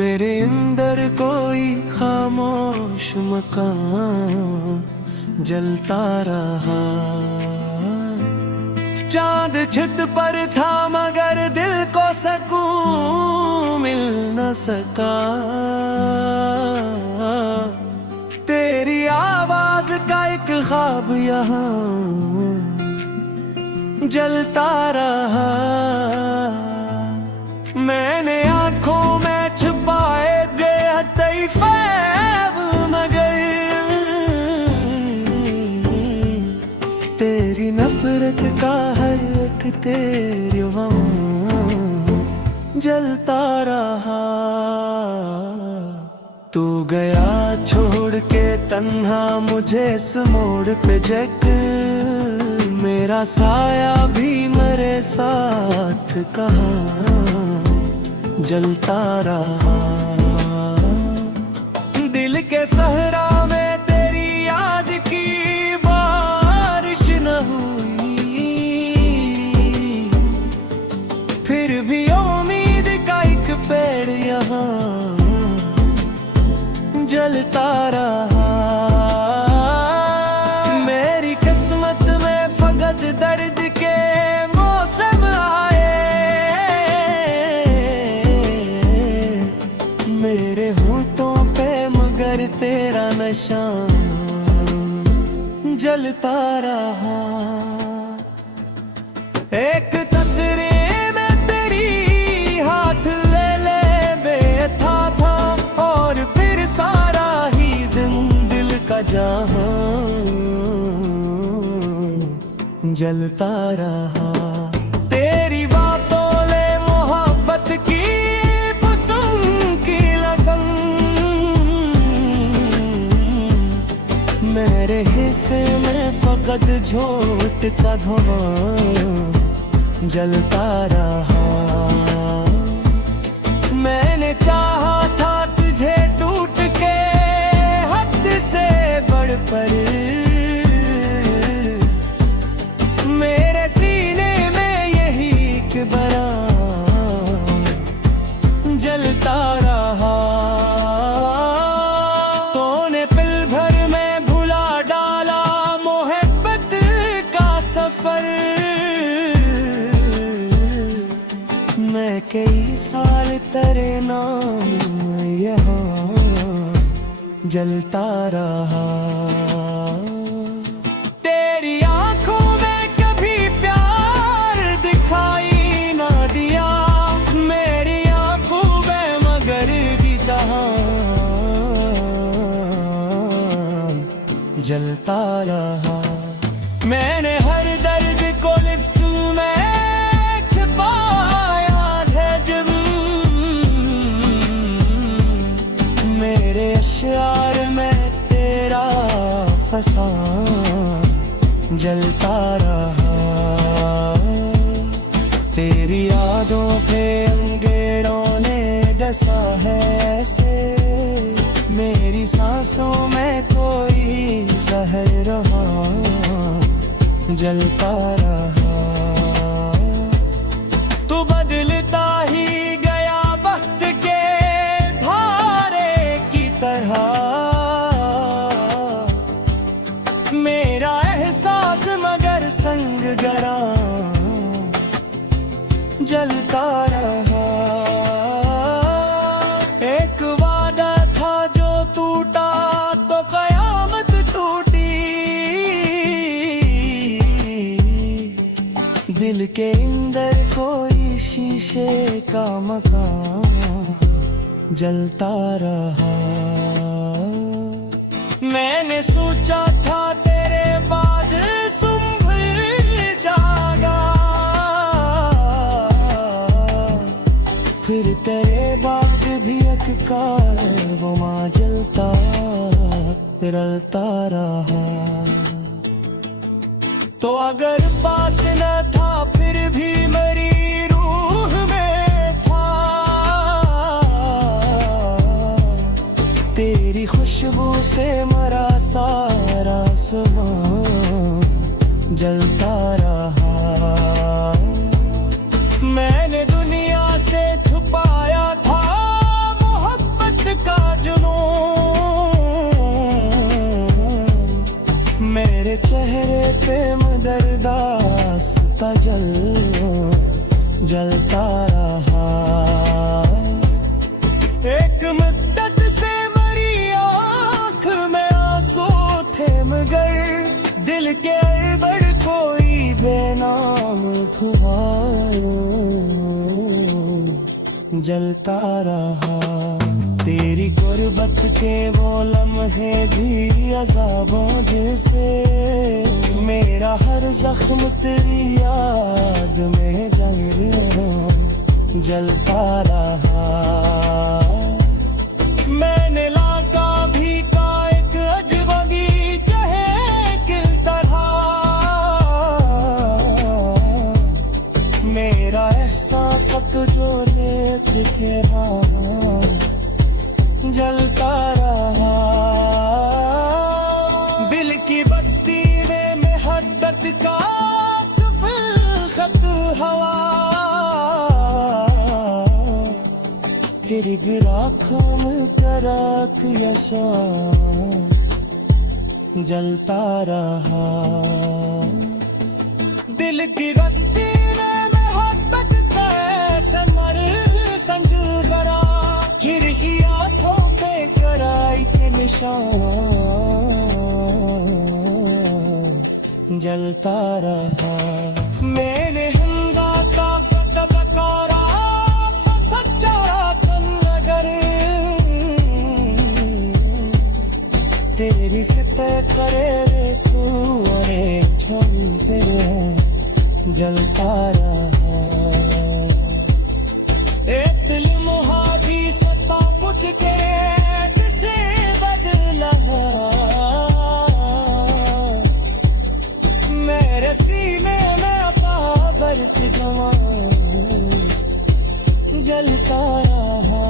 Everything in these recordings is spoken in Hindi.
मेरे अंदर कोई खामोश मकान जलता रहा। चांद छत पर था मगर दिल को सुकून मिल न सका। तेरी आवाज का एक ख्वाब यहाँ जलता रहा। मैंने आंखों में छुपाए गए तैफ़ैब मगर तेरी नफरत का हर एक तेरे वहाँ जलता रहा। तू गया छोड़ के तन्हा मुझे इस मोड़ पे जाकर, मेरा साया भी मेरे साथ कहाँ जलता रहा। दिल के सहरा में तेरी याद की बारिश न हुई, फिर भी उम्मीद का एक पेड़ यहाँ जलता रहा। मेरी किस्मत में फकत दर्द के मौसम आए, मेरे होंठों पे मगर तेरा नशा जलता रहा। एक तस्वीर में तेरी हाथ ले ले बैठा था, और फिर सारा ही दिन दिल का जहां जलता रहा। तेरी बातों ले मोहब्बत की फुसूं की लगन, मेरे हिस्से में फकत झूठ का धुआं जलता रहा। मैंने चाहा था तुझे टूट के हद से बढ़ पर, मेरे सीने में यही एक बड़ा जलता रहा। तूने पल भर में भुला डाला मोहब्बत का सफर, मैं कई साल तेरे नाम यहाँ जलता रहा। तेरी आंखों में कभी प्यार दिखाई ना दिया, मेरी आंखों में मगर भी जहां जलता रहा। मैंने हर दर्द को लिफ्स में छिपाया है जब, मेरे अश्यार में तेरा फसाद जलता रहा। तेरी यादों पे अंगेरों ने डसा है ऐसे, मेरी सांसों में कोई जहर रहा जलता रहा। तू बदलता ही गया वक्त के धारे की तरह, मेरा एहसास मगर संग गरा जलता रहा। एक वादा था जो टूटा तो कयामत टूटी, दिल के अंदर कोई शीशे का मकान जलता रहा। मैंने सोचा था तेरे बाद संभल जागा, फिर तेरे बाद भी एक कारवां जलता रलता रहा। तो अगर पास न था फिर भी मेरी रूह में था, तेरी खुशबू से मरा सारा आसमां जलता रहा। मैंने दुनिया से छुपाया था मोहब्बत जलता रहा। एक मुद्दत से मरी आँख में आंसू थे मगर दिल के अंदर कोई बेनाम खुमार जलता रहा। तेरी गुर्बत के वो लम्हे भी अज़ाबों जैसे मेरा हर जख्म तेरी याद में जलता रहा। मैंने लाका भी का एक अजब बगीचा है किल तरह मेरा एहसास जो लेत के जलता रहा। दिल की बस्ती में मोहब्बत का सफल खत हवा फिर गिरा खाम करत यशा जलता रहा। दिल की बस्ती में मोहब्बत का समर संज गरा फिर आँखों पे कराई के निशान जलता रहा। मैंने हंगा का फत बकारा सच्चा नगर तेरी फिते करे रे तू अरे छोड़ते जलता रहा। एक दिल मुहाजी सता कुछ के किसे बदला मेरे सीने में पाबर्त जवान जलता रहा।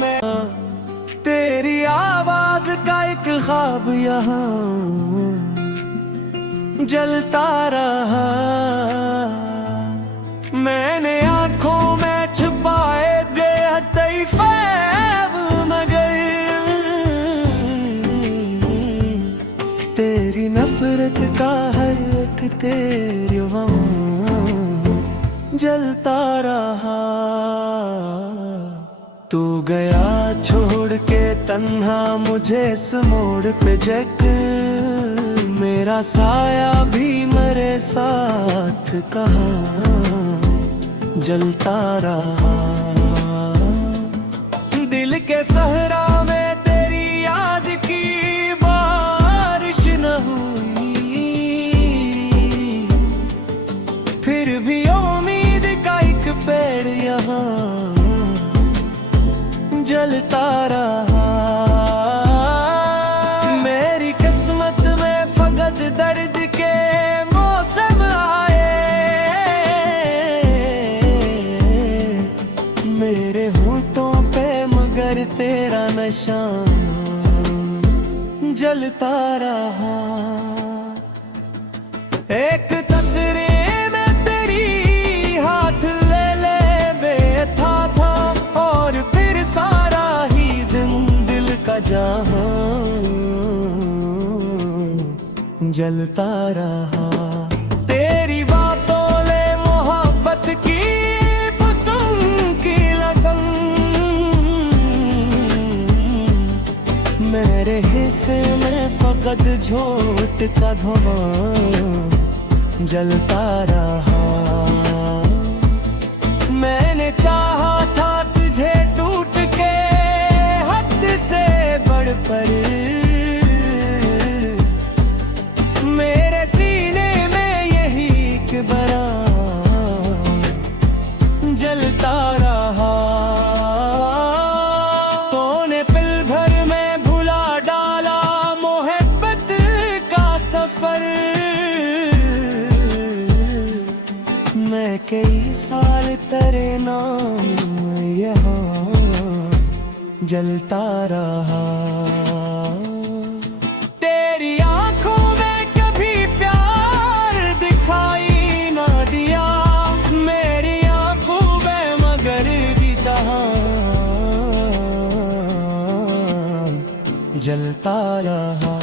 मैं तेरी आवाज का एक ख्वाब यहाँ जलता रहा। मैंने आंखों में छुपाए गए तैफैब मगर तेरी नफरत का हर तेरे जलता रहा। तू गया छोड़ के तन्हा मुझे इस मोड़ पे जग मेरा साया भी मेरे साथ कहाँ जलता रहा। दिल के सहरा में तेरी याद की बारिश न हुई फिर भी उम्मीद का एक पेड़ यहाँ जलता रहा। मेरी किस्मत में फकत दर्द के मौसम आए मेरे होठों पे मगर तेरा नशा जलता रहा। एक तस्वीर में तेरी हाथ ले ले बैठा था और फिर सारा ही दिन दिल का जहां जलता रहा। तेरी बातों ने मोहब्बत की फुसूम की लगन मेरे हिस्से में फकत झोट का धुआं जलता रहा। मैंने चाहा था तुझे टूट के हद से बढ़ पर मेरे सीने में यही बरा जलता रहा। तूने पल भर में भुला डाला मोहब्बत का सफर मैं कई साल तेरे नाम यहाँ जलता रहा। तेरी आंखों में कभी प्यार दिखाई ना दिया मेरी आंखों में मगर भी जहां जलता रहा।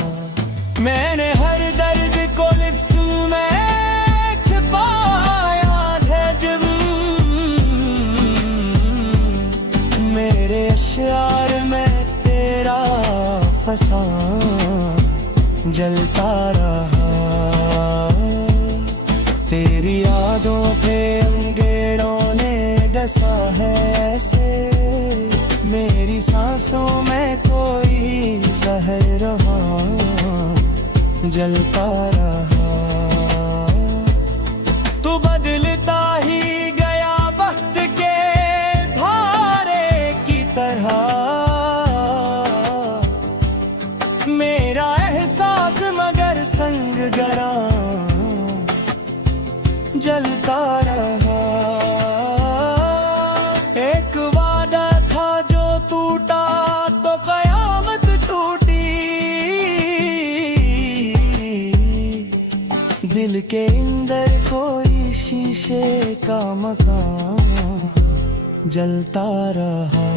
मैंने हर दर्द को लिप्स में छिपाया है फंसा जलता रहा। तेरी यादों पे अंगेरों ने डसा है ऐसे, मेरी सांसों में कोई जहर रहा जलता रहा। तू बदलता ही गया वक्त के धारे की तरह, मेरा एहसास मगर संग गरा जलता रहा। एक वादा था जो टूटा तो कयामत टूटी, दिल के अंदर कोई शीशे का मकान जलता रहा।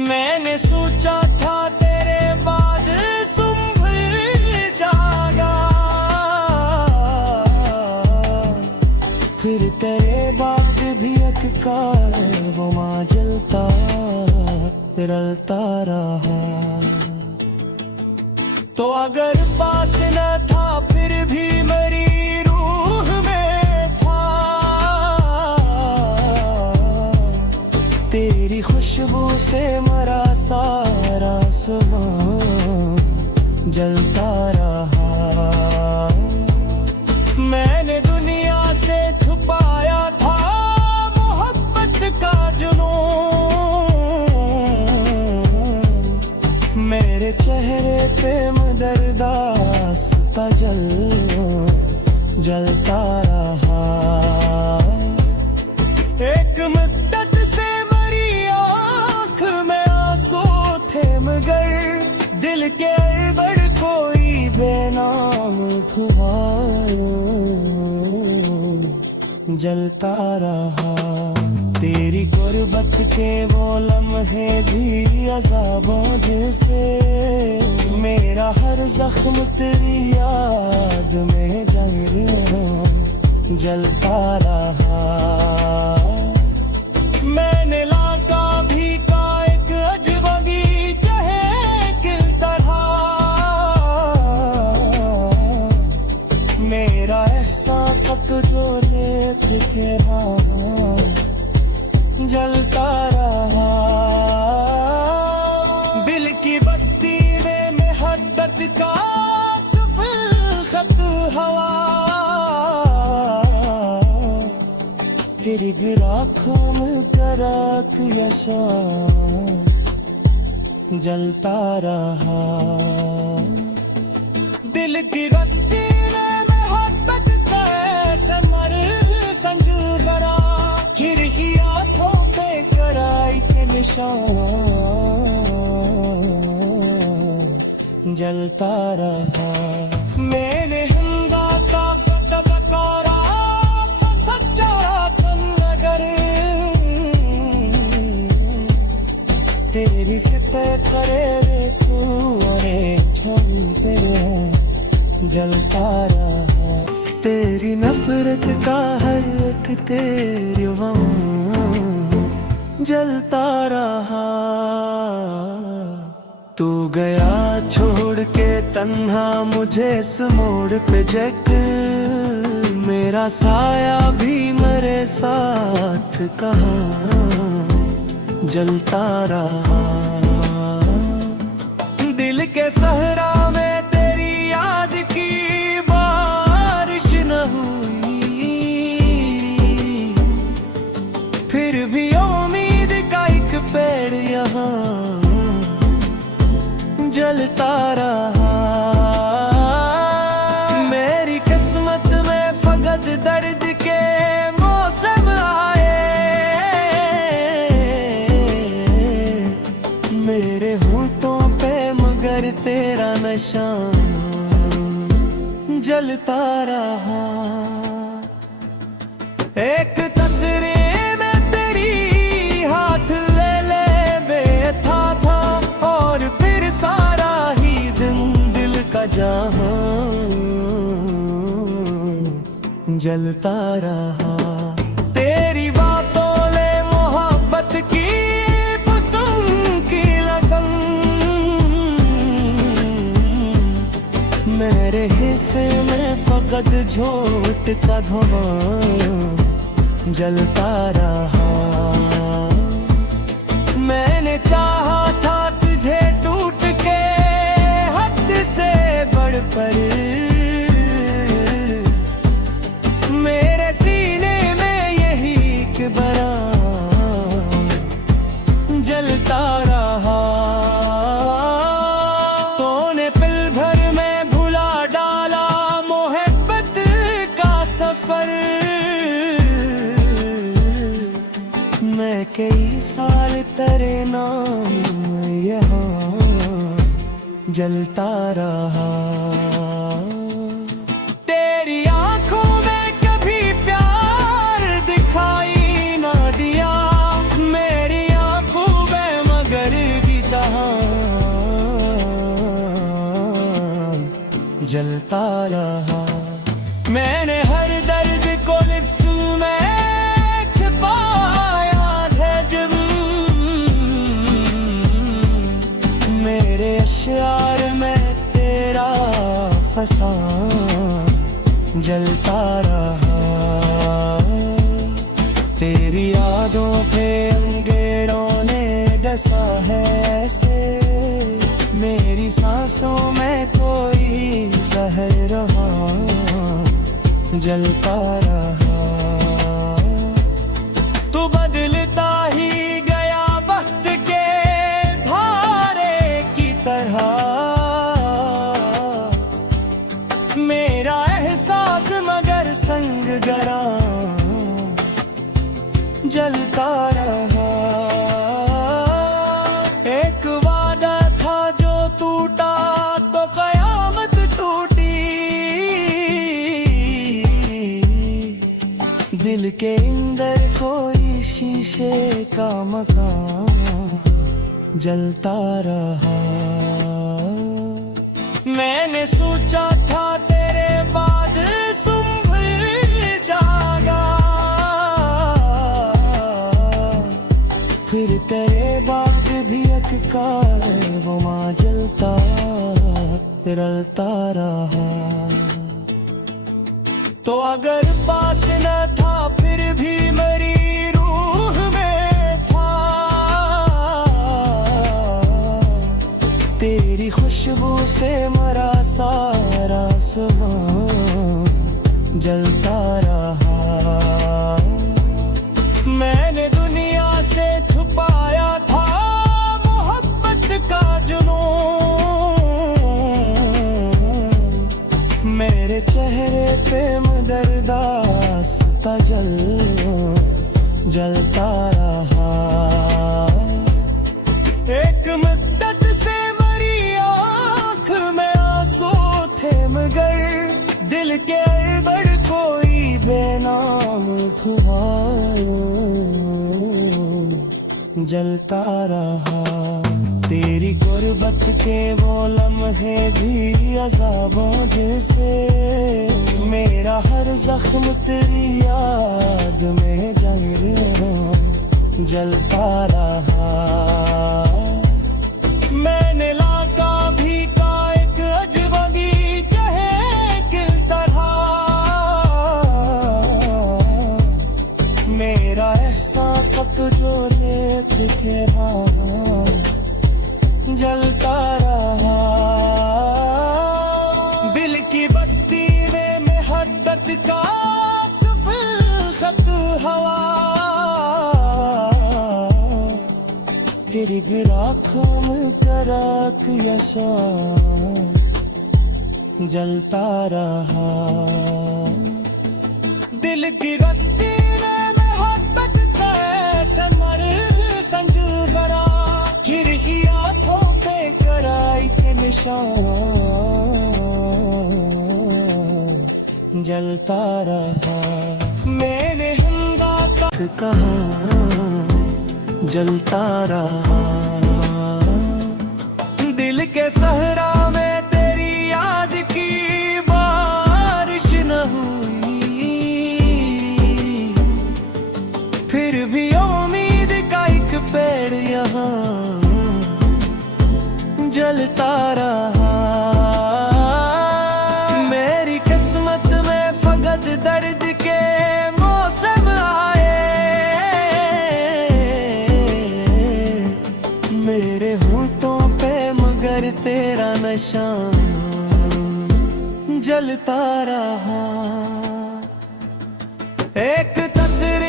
मैंने सोचा था तेरे बाद संभल जागा, फिर तेरे बाद भी एक कारवां जलता रलता रहा। तो अगर पास न था फिर भी मेरी रूह में था, तेरी खुशबू से मरा सारा आसमां जलता रहा। मैंने दुनिया से छुपाया था मोहब्बत का जुनून, मेरे चेहरे पे मदरदास्ता जलता रहा। एक मुद्दत से मरी आँख में आंसू थे मगर दिल के अंदर कोई बेनाम खुमार जलता रहा। तेरी गुर्बत के वो लम्हे भी अज़ाबों जैसे, मेरा हर जख्म तेरी याद में जलता रहा। मैंने लाका भी का एक अजब बगीचा है किल तरह, मेरा एहसास जो लेत के रहा जलता रहा। दिल की बस्ती में मोहब्बत का सफल खत हवा, फिर गिरा खाम करक यशा जलता रहा। दिल की बस्ती में मोहब्बत का समर संजू गरा, फिर ही आँखों पे कराई के निशान जलता रहा। मैंने हिंदा का फतह बकारा सच्चा तुम नगर, तेरी सिपे करे रे तू अरे छोड़ तेरे जलता रहा। तेरी नफरत का हर एक तेरे जलता रहा। तू गया छोड़ के तन्हा मुझे इस मोड़ पे जग, मेरा साया भी मेरे साथ कहाँ जलता रहा। दिल के सहरा में तेरी याद की बारिश न हुई, फिर भी उम्मीद का एक पेड़ यहाँ जलता रहा। मेरी किस्मत में फकत दर्द के मौसम आए, मेरे होठों पे मगर तेरा नशा जलता रहा। एक तस्वीर में तेरी हाथ ले ले बैठा था, और फिर सारा ही दिन दिल का जहां जलता रहा। तेरी बातों ने मोहब्बत की पसंद की लगन बद झोट का धुआं जलता रहा। मैंने चाहा था तुझे टूट के हद से बढ़ पर, मेरे सीने में यही किबरा जलता रहा। तूने पल भर में भुला डाला मोहब्बत का सफर। मैं कई साल तेरे नाम यहाँ जलता रहा। तेरी आंखों में कभी प्यार दिखाई ना दिया, मेरी आंखों में मगर की जहां जलता रहा। मैंने हर दर्द को लिफ्स में छिपाया है जब, मेरे अश्यार में तेरा फसां जलता रहा। तेरी यादों पे अंगेरों ने डसा है ऐसे, मेरी सांसों में कोई जहर रहा जलता रहा। तू बदलता ही गया वक्त के धारे की तरह, मेरा एहसास मगर संग गरा जलता रहा। एक वादा था जो टूटा तो कयामत टूटी, दिल के अंदर कोई शीशे का मकान जलता रहा। मैंने सोचा था तेरे बाद संभल जागा, फिर तेरे बाद भी एक कारवां जलता रलता रहा। तो अगर पास न था फिर भी मेरी रूह में था, तेरी खुशबू से मरा सारा आसमां जलता रहा। मैंने दुनिया से छुपाया था मोहब्बत का जुनून, मेरे चेहरे पे मदरदास्ता जलता रहा। एक मुद्दत से मरी आँख में आंसू थे मगर, दिल के अंदर कोई बेनाम धुआं जलता रहा। तेरी गुर्बत के वो लम्हे भी अज़ाबों जैसे, मेरा हर जख्म तेरी याद में जलता रहा। मैंने लाका भी का एक अजनबी चाहे किल तरह, मेरा एहसास जो लेख के रहा जलता रहा। दिल की बस्ती में मेहब्बत का सफल खत हवा, फिर गिरा खाम करक यशा जलता रहा। दिल की बस्ती में मेहब्बत का समर संज भरा, फिर ही आँखों पे कराई के निशान जलता रहा। मैंने हिंदा तक कहा जलता रहा। दिल के सहरा में तेरी याद की बारिश न हुई, फिर भी उम्मीद का एक पेड़ यहाँ जलता रहा। मेरी किस्मत में शाम जलता रहा। एक तस्वीर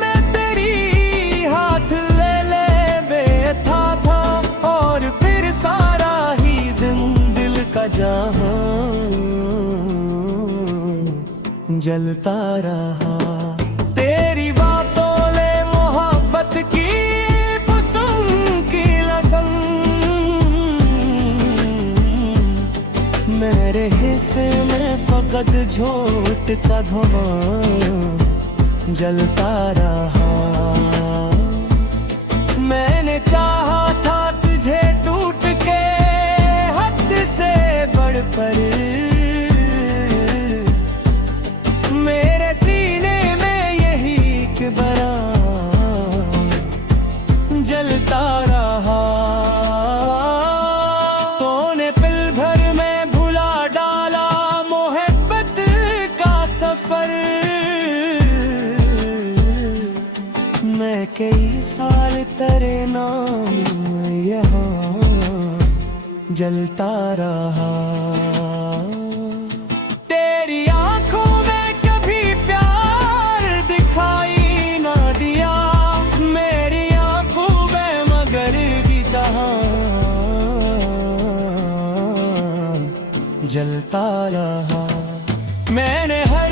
में तेरी हाथ ले ले बैठा था, और फिर सारा ही दिन दिल का जहां जलता रहा। तेरी बातों ने मोहब्बत की पसंद की लगन मेरे हिस्से में फकत झूठ का धुआं जलता रहा। मैंने चाहा था तुझे टूट के हद से बढ़ पर, मेरे सीने में यही किबरा जलता रहा। तूने पल भर में भुला डाला मोहब्बत का सफर। मैं कई साल तेरे नाम यहाँ जलता रहा। तेरी आंखों में कभी प्यार दिखाई ना दिया, मेरी आंखों में मगर की जहां जलता रहा। मैंने हर